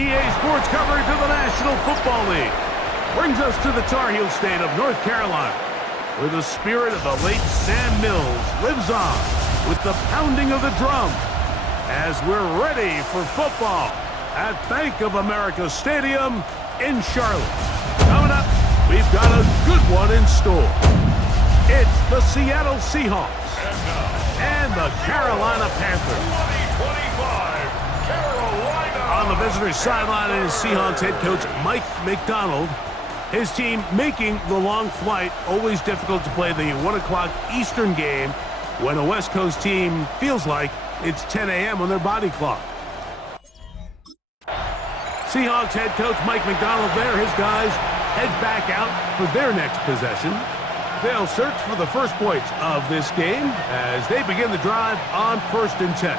EA Sports coverage of the National Football League brings us to the Tar Heel state of North Carolina, where the spirit of the late Sam Mills lives on with the pounding of the drum as we're ready for football at Bank of America Stadium in Charlotte. Coming up, we've got a good one in store. It's the Seattle Seahawks and the Carolina Panthers. 2025 Carolina. On the visitor's sideline is Seahawks head coach Mike Macdonald. His team making the long flight. Always difficult to play the 1 o'clock Eastern game when a West Coast team feels like it's 10 a.m. on their body clock. Seahawks head coach Mike Macdonald there. His guys head back out for their next possession. They'll search for the first points of this game as they begin the drive on 1st and 10.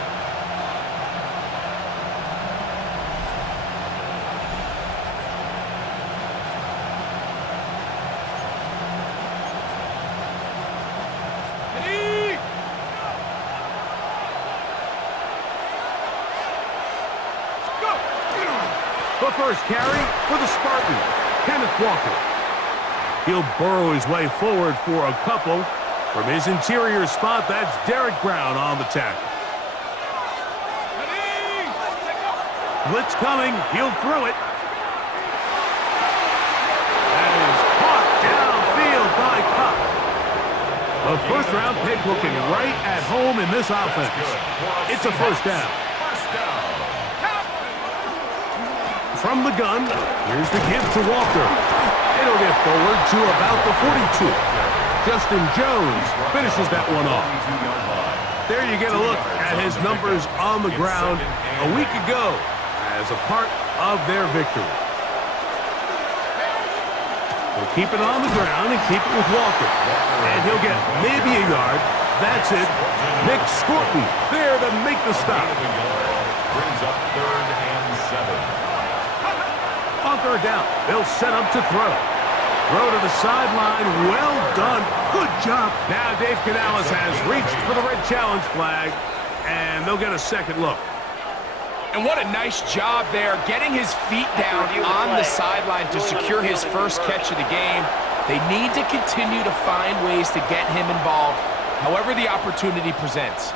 The first carry for the Spartan, Kenneth Walker. He'll burrow his way forward for a couple. From his interior spot, that's Derek Brown on the tackle. Blitz coming, he'll throw it. That is caught downfield by Cup. The first-round pick looking right at home in this offense. It's a first down. From the gun, here's the give to Walker. It'll get forward to about the 42. Justin Jones finishes that one off. There you get a look at his numbers on the ground a week ago as a part of their victory. He'll keep it on the ground and keep it with Walker. And he'll get maybe a yard. That's it. Nick Scorton there to make the stop. Brings up 3rd and 7. On 3rd down, they'll set up to throw. Throw to the sideline. Well done. Good job. Now Dave Canales has reached for the red challenge flag, and they'll get a second look. And what a nice job there, getting his feet down on the sideline to secure his first catch of the game. They need to continue to find ways to get him involved, however the opportunity presents.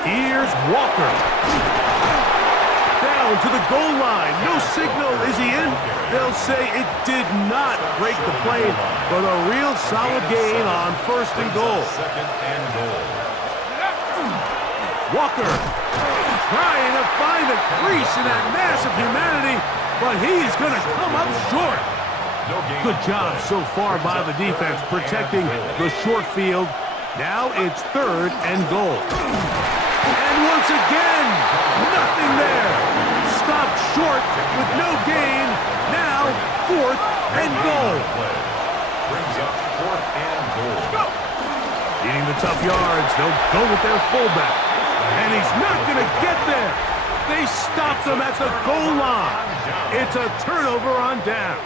Here's Walker. Down to the goal line. No signal. Is he in? They'll say it did not break the plane, but a real solid gain on 1st and goal. 2nd and goal. Walker trying to find a crease in that mass of humanity, but he's going to come up short. Good job so far by the defense protecting the short field. Now it's 3rd and goal. And once again, nothing there. Stopped short with no gain. Now 4th and goal. Brings up 4th and goal. Needing the tough yards, they'll go with their fullback. And he's not going to get there. They stopped him at the goal line. It's a turnover on downs.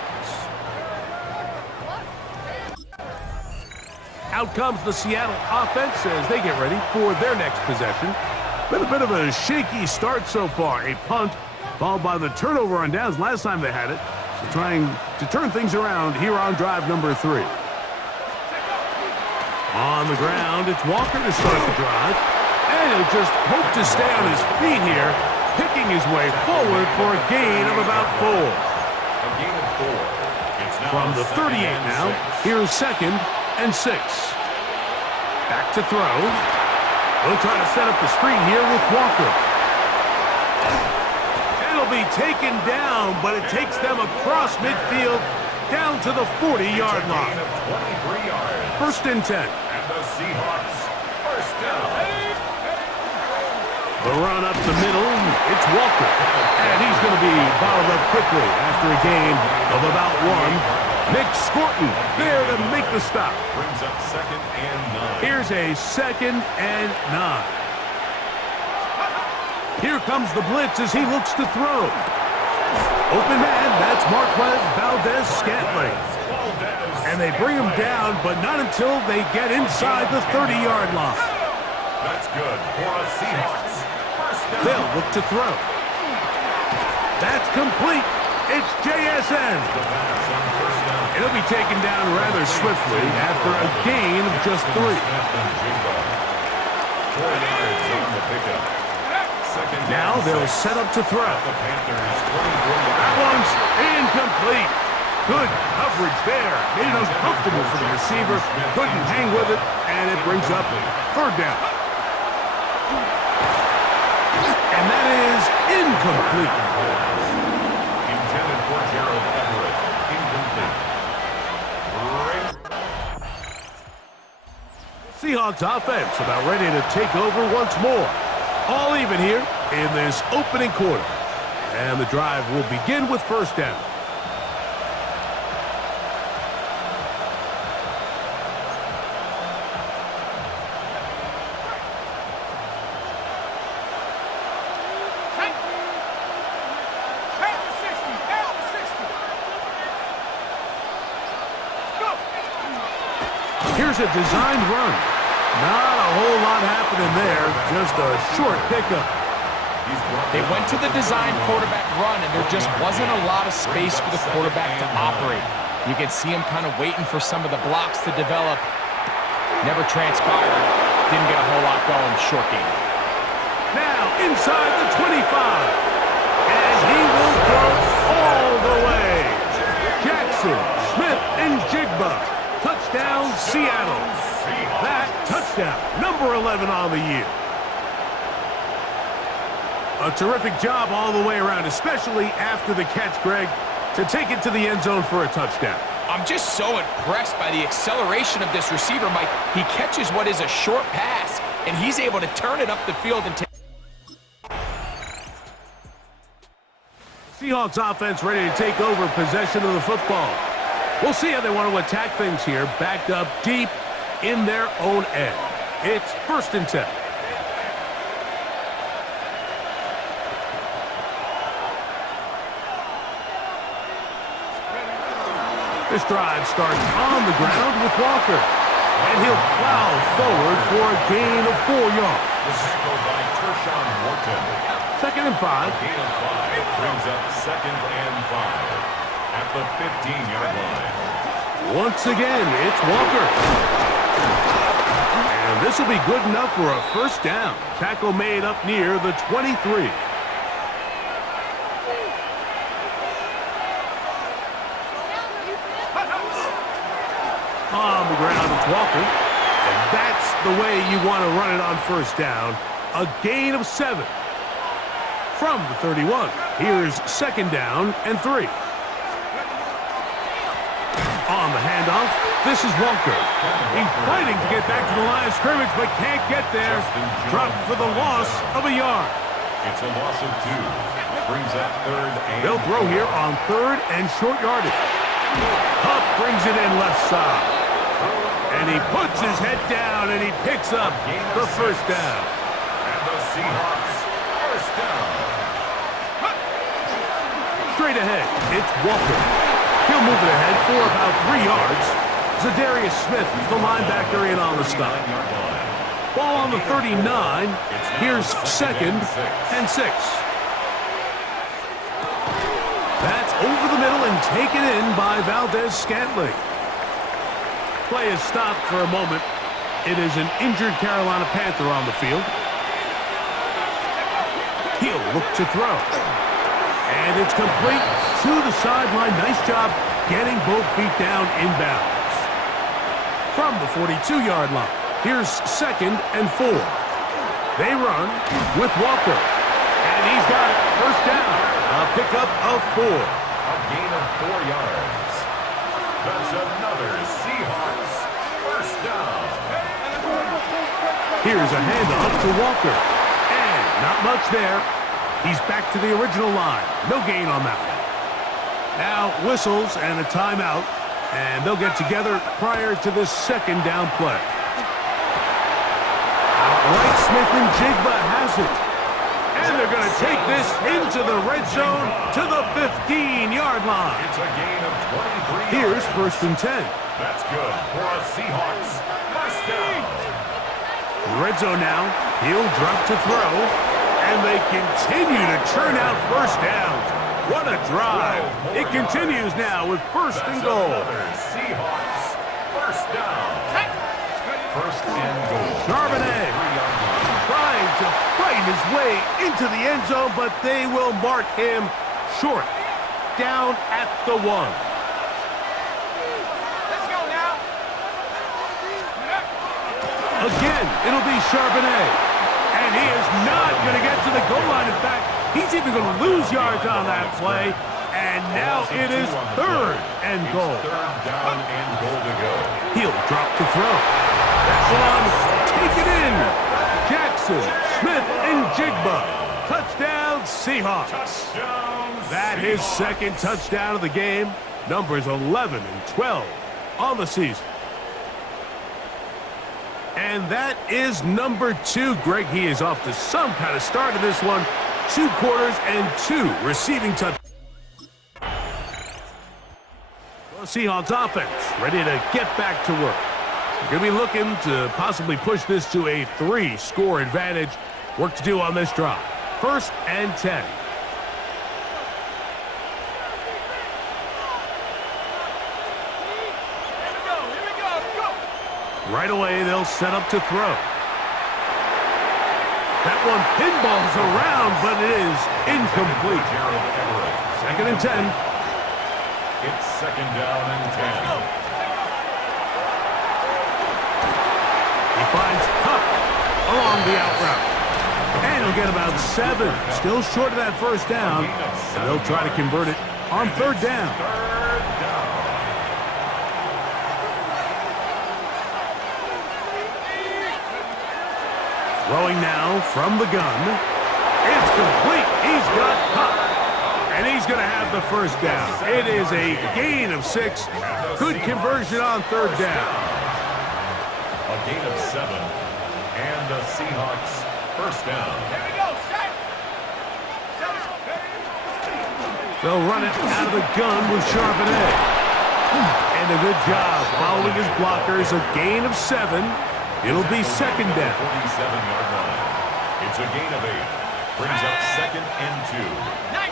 Out comes the Seattle offense as they get ready for their next possession. Been a bit of a shaky start so far. A punt followed by the turnover on downs last time they had it. So trying to turn things around here on drive number 3. On the ground, it's Walker to start the drive. And he'll just hope to stay on his feet here, picking his way forward for a gain of about 4. A gain of 4. It's now From the 38 now, here's 2nd and 6. Back to throw. They'll try to set up the screen here with Walker. It'll be taken down, but it takes them across midfield down to the 40-yard line. 23 yards. 1st and 10. And the Seahawks, 1st down. The run up the middle, it's Walker. And he's going to be bottled up quickly after a gain of about 1. Nick Scorton there to make the stop. Brings up 2nd and 9. Here's a 2nd and 9. Here comes the blitz as he looks to throw. Open man, that's Marquez Valdez-Scantling. And they bring him down, but not until they get inside the 30-yard line. That's good for a Seahawks. First down. They'll look to throw. That's complete. It's JSN. It'll be taken down rather swiftly after a gain of just 3. 4 yards on the pickup. Now they'll set up to throw. The Panthers 24 That one's incomplete. Good coverage there. Made it uncomfortable for the receiver. Couldn't hang with it, and it brings up 3rd down. And that is incomplete. Intended for Gerald Everett. Incomplete. Seahawks offense about ready to take over once more. All even here in this opening quarter. And the drive will begin with 1st down. Here's a designed run. Not a whole lot happening there, just a short pickup. They went to the design quarterback run, and there just wasn't a lot of space for the quarterback to operate. You can see him kind of waiting for some of the blocks to develop. Never transpired. Didn't get a whole lot going. Short game. Now inside the 25. And he will go all the way. Jackson, Smith, and Jigba. Touchdown, Seattle. That touchdown, number 11 on the year. A terrific job all the way around, especially after the catch, Greg, to take it to the end zone for a touchdown. I'm just so impressed by the acceleration of this receiver, Mike. He catches what is a short pass, and he's able to turn it up the field and take. Seahawks offense ready to take over possession of the football. We'll see how they want to attack things here, backed up deep in their own end. It's 1st and 10. This drive starts on the ground with Walker. And he'll plow forward for a gain of 4 yards. Tackled by Tershawn Wharton. 2nd and 5. Gain of 5 brings up 2nd and 5 at the 15-yard line. Once again, it's Walker. And this will be good enough for a 1st down. Tackle made up near the 23. On the ground, it's Walker. And that's the way you want to run it on 1st down. A gain of 7. From the 31, here's 2nd down and 3. On the handoff, this is Walker. He's fighting to get back to the line of scrimmage, but can't get there. Dropped for the loss of a yard. It's a loss of 2. Brings up 3rd and They'll throw here on 3rd and short yardage. Huff brings it in left side. And he puts his head down and he picks up the 1st down. And the Seahawks 1st down. Straight ahead, it's Walker. He'll move it ahead for about 3 yards. Zadarius Smith is the linebacker in on the stop. Ball on the 39. Here's 2nd and 6. That's over the middle and taken in by Valdez-Scantling. Play is stopped for a moment. It is an injured Carolina Panther on the field. He'll look to throw. And it's complete to the sideline. Nice job getting both feet down inbounds. From the 42-yard line, here's 2nd and 4. They run with Walker. And he's got it. 1st down. A pickup of 4. A gain of 4 yards. That's another Seahawks 1st down. Here's a handoff to Walker. And not much there. He's back to the original line. No gain on that one. Now whistles and a timeout. And they'll get together prior to this 2nd down play. Outright, Smith and Jigba has it. And they're going to take this into the red zone to the 15-yard line. It's a gain of 23 Here's yards. first and 10. That's good for a Seahawks first down. In the red zone now, he'll drop to throw, and they continue to churn out first downs. What a drive. It continues now with first and goal. Another Seahawks first down. First and goal. Charbonnet trying to fight his way into the end zone, but they will mark him short. Down at the 1. Let's go now. Again, it'll be Charbonnet. And he is not going to get to the goal line. In fact, he's even going to lose yards on that play. And now it is third and goal. Third down and goal to go. He'll drop to throw. That one, take it in. Jackson, Smith, and Jigba. Touchdown, Seahawks. Touchdown, That his Seahawks. second touchdown of the game. Numbers 11 and 12 on the season. And that is number 2. Greg, he is off to some kind of start in this one. 2 quarters and 2 receiving touchdowns. Seahawks offense ready to get back to work. They're going to be looking to possibly push this to a 3-score advantage. Work to do on this drive. First and 10. Right away, they'll set up to throw. That one pinballs around, but it is incomplete. Second and 10. It's second down and 10. He finds Hupp along the out route. And he'll get about 7. Still short of that first down. And they'll try to convert it on third down. Third down. Throwing now from the gun. It's complete. He's got Hupp. And he's going to have the first down. It is a gain of 6. Good conversion on third down. A gain of 7. And the Seahawks first down. They'll run it out of the gun with Charbonnet. And a good job following his blockers. A gain of 7. It'll be second down. 47-yard line. It's a gain of 8. Brings up second and 2.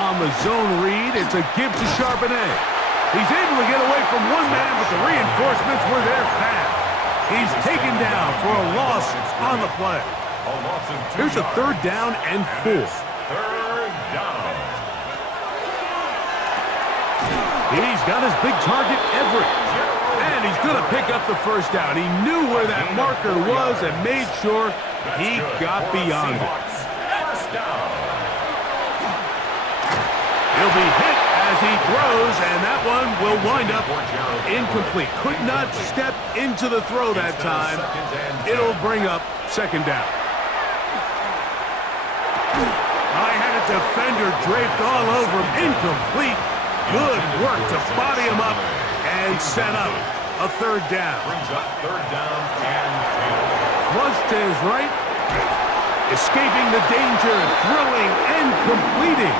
On the zone read, it's a give to Charbonnet. He's able to get away from one man, but the reinforcements were there fast. He's taken down for a loss on the play. A loss of 2 Here's a yards. third down and 4. Third down. He's got his big target, Everett. And he's going to pick up the first down. He knew where that marker was and made sure he got beyond it. First down. He'll be hit as he throws, and that one will wind up incomplete. Could not step into the throw that time. It'll bring up second down. I had a defender draped all over him. Incomplete. Good work to body him up and set up a third down. Brings up third down and 10. Flush to his right. Escaping the danger, throwing and completing.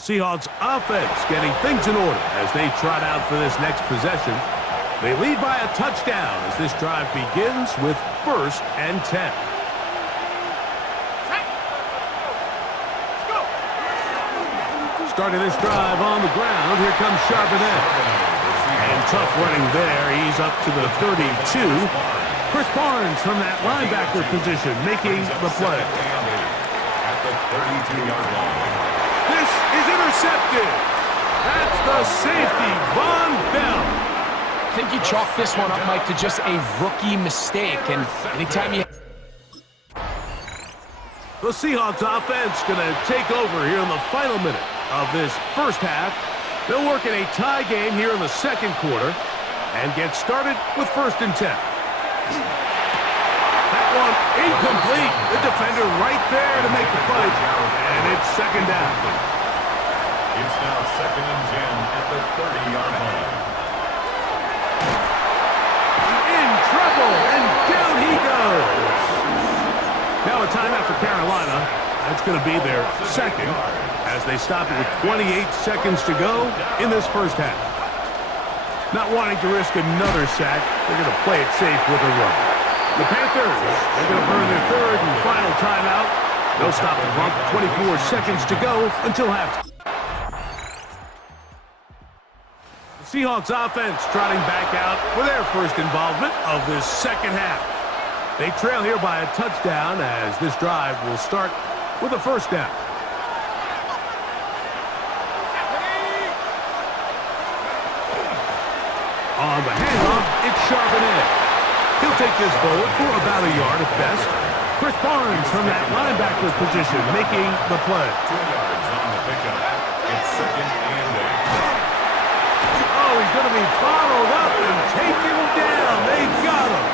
Seahawks offense getting things in order as they trot out for this next possession. They lead by a touchdown as this drive begins with first and 10. Starting this drive on the ground, here comes Charbonnet. And tough running there, he's up to the 32. Chris Barnes from that linebacker position making the play. At the 32-yard line. This is intercepted. That's the safety, Von Bell. I think you chalk this one up, Mike, to just a rookie mistake. And anytime you... The Seahawks offense going to take over here in the final minute of this first half. They'll work in a tie game here in the second quarter and get started with first and 10. That one incomplete. The defender right there to make the play. And it's second down. It's now second and 10 at the 30-yard line. That's going to be their second as they stop it with 28 seconds to go in this first half. Not wanting to risk another sack, they're going to play it safe with a run. The Panthers, they're going to burn their third and final timeout. They'll stop the clock with 24 seconds to go until halftime. The Seahawks offense trotting back out for their first involvement of this second half. They trail here by a touchdown as this drive will start with a first down. On the handoff, it's Charbonnet. He'll take this forward for about a yard at best. Chris Barnes from that linebacker position making the play. 2 yards on the pickup. It's second and 8. Oh, he's going to be bottled up and taken down. They got him.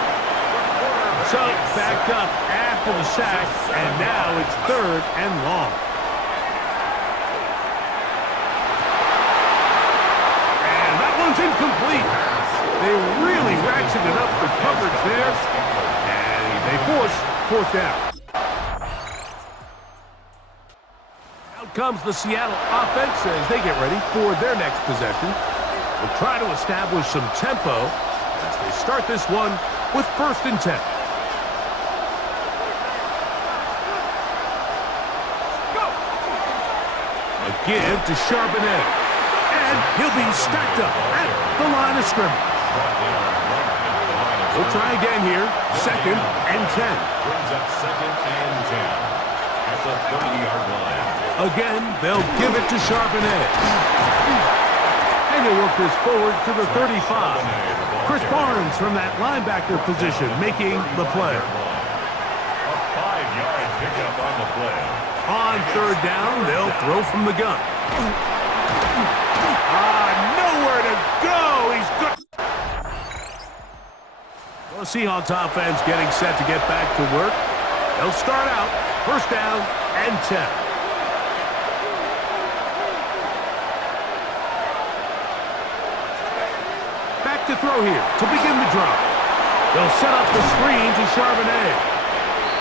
So, backed up after the sack, and now it's third and long. And that one's incomplete. They really ratcheted up the coverage there, and they force fourth down. Out comes the Seattle offense as they get ready for their next possession. They'll try to establish some tempo as they start this one with first and 10. A give to Charbonnet, and he'll be stacked up at the line of scrimmage. We'll try again here. Second and 10. Brings up second and 10 at the 30-yard line. Again, they'll give it to Charbonnet. And he'll work this forward to the 35. Chris Barnes from that linebacker position making the play. A 5-yard pickup on the play. On third down, they'll throw from the gun. Nowhere to go. He's good. Well, the Seahawks offense getting set to get back to work. They'll start out first down and 10. Back to throw here to begin the drive. They'll set up the screen to Charbonnet.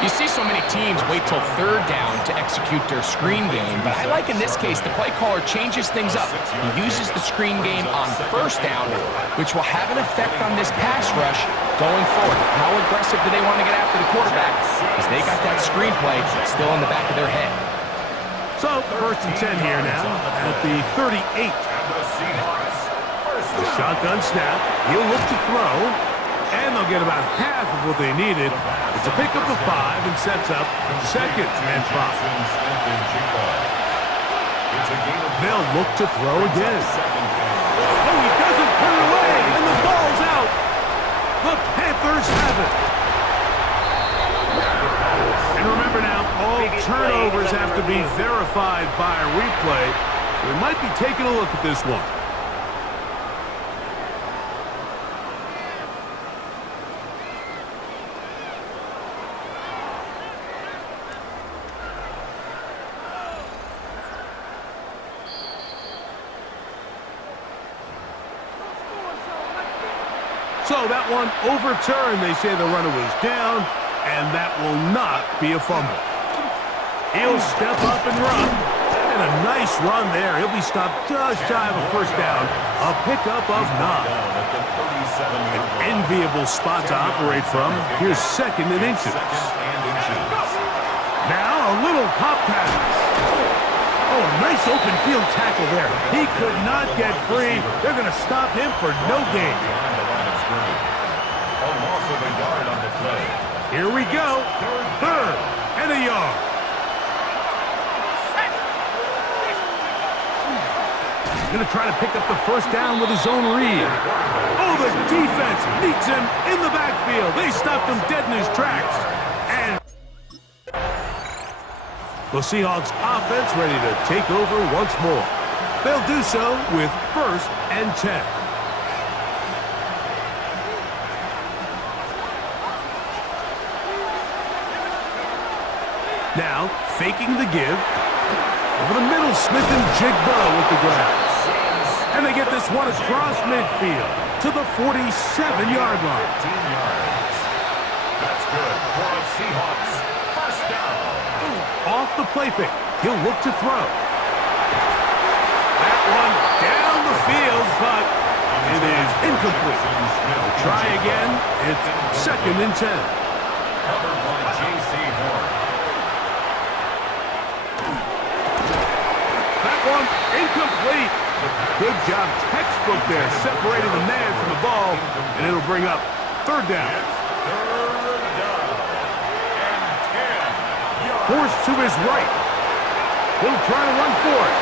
You see so many teams wait till third down to execute their screen game, but I like in this case the play caller changes things up. He uses the screen game on first down, which will have an effect on this pass rush going forward. How aggressive do they want to get after the quarterback? Because they got that screen play still in the back of their head. So, first and 10 here now at the 38. The shotgun snap. He'll look to throw. And they'll get about half of what they needed. It's a pickup of 5 and sets up second and 5. They'll look to throw again. Oh, he doesn't put it away, and the ball's out. The Panthers have it. And remember now, all turnovers have to be verified by a replay. So we might be taking a look at this one. So that one overturned. They say the runner was down, and that will not be a fumble. He'll step up and run. And a nice run there. He'll be stopped just shy of a first down. A pickup of 9. An enviable spot to operate from. Here's second and inches. Now a little pop pass. Oh, a nice open field tackle there. He could not get free. They're going to stop him for no gain. A loss of a yard on the play. Here we go. Third and a yard. Going to try to pick up the first down with his own read. Oh, the defense meets him in the backfield. They stopped him dead in his tracks. And the Seahawks offense ready to take over once more. They'll do so with first and 10. Now, faking the give. Over the middle, Smith and Jigba with the grab. And they get this one across midfield to the 47-yard line. 15 yards. That's good for the Seahawks. First down. Off the play fake. He'll look to throw. That one down the field, but it is incomplete. Try again. It's 2nd and 10. Covered by J.C. Horn. That one incomplete. Good job, textbook there, separating the man from the ball, and it'll bring up 3rd down. Third down. And 10 yards. Forced to his right. He'll try to run for it.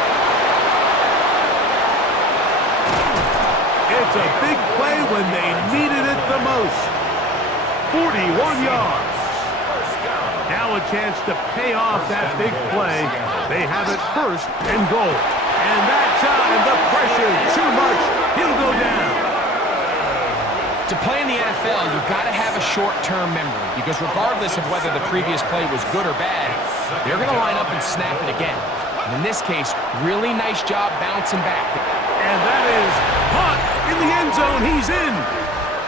It's a big play when they needed it the most. 41 yards. Now a chance to pay off that big play. They have it 1st and goal. And that time, the pressure too much. He'll go down. To play in the NFL, you've got to have a short-term memory because regardless of whether the previous play was good or bad, they're going to line up and snap it again. And in this case, really nice job bouncing back. And that is caught in the end zone. He's in.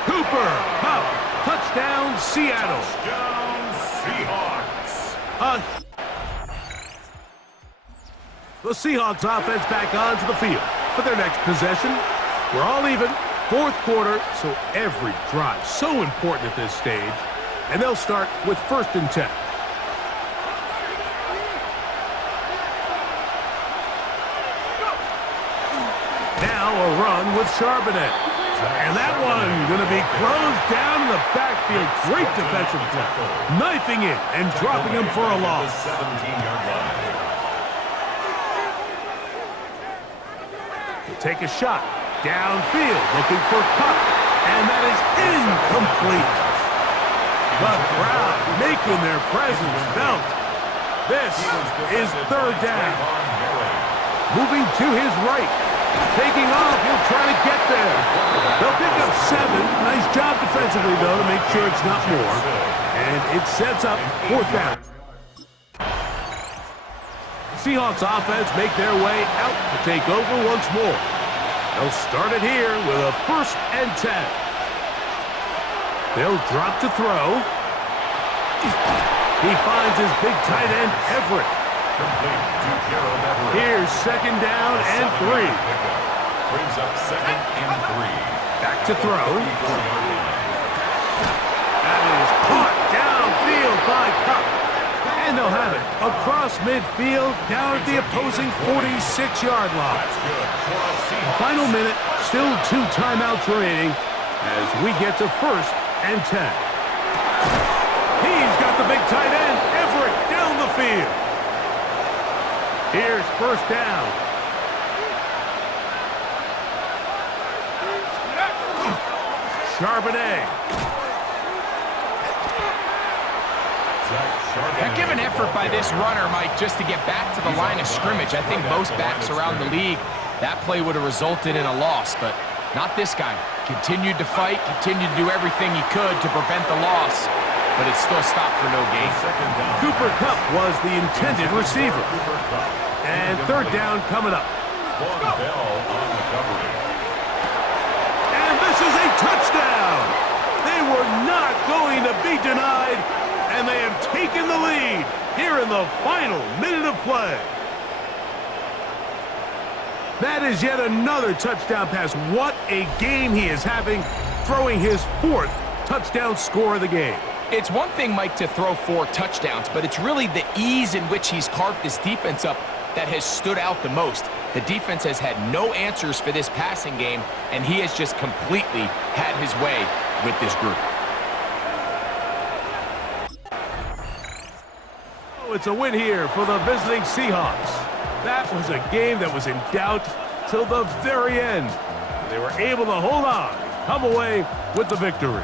Cooper Kupp, touchdown, Seattle. Touchdown, Seahawks. The Seahawks offense back onto the field for their next possession. We're all even. 4th quarter, so every drive so important at this stage. And they'll start with 1st and 10. Now a run with Charbonnet. And that one going to be closed down in the backfield. Great defensive play. Knifing it and dropping him for a loss. 17-yard line. He'll take a shot. Downfield, looking for Kupp, and that is incomplete. The crowd making their presence felt. This is 3rd down. Moving to his right. Taking off, he'll try to get there. They'll pick up 7. Nice job defensively, though, to make sure it's not more. And it sets up 4th down. Seahawks offense make their way out to take over once more. They'll start it here with a 1st and 10. They'll drop to throw. He finds his big tight end, Everett. Here's 2nd down and 3. Brings up 2nd and 3. Back to throw. That is caught downfield by Kupp. And they'll have it across midfield down at the opposing 46-yard line. Final minute, still 2 timeouts remaining as we get to 1st and 10. He's got the big tight end, Everett, down the field. Here's 1st down. Charbonnet. Heck of an effort by this runner, Mike, just to get back to the line of scrimmage. I think most backs around the league, that play would have resulted in a loss, but not this guy. Continued to fight, continued to do everything he could to prevent the loss, but it still stopped for no gain. Cooper Kupp was the intended receiver. And 3rd down coming up. And this is a touchdown! They were not going to be denied, and they have taken the lead here in the final minute of play. That is yet another touchdown pass. What a game he is having, throwing his 4th touchdown score of the game. It's one thing, Mike, to throw 4 touchdowns, but it's really the ease in which he's carved this defense up that has stood out the most. The defense has had no answers for this passing game, and he has just completely had his way with this group. Oh, it's a win here for the visiting Seahawks. That was a game that was in doubt till the very end. They were able to hold on, come away with the victory.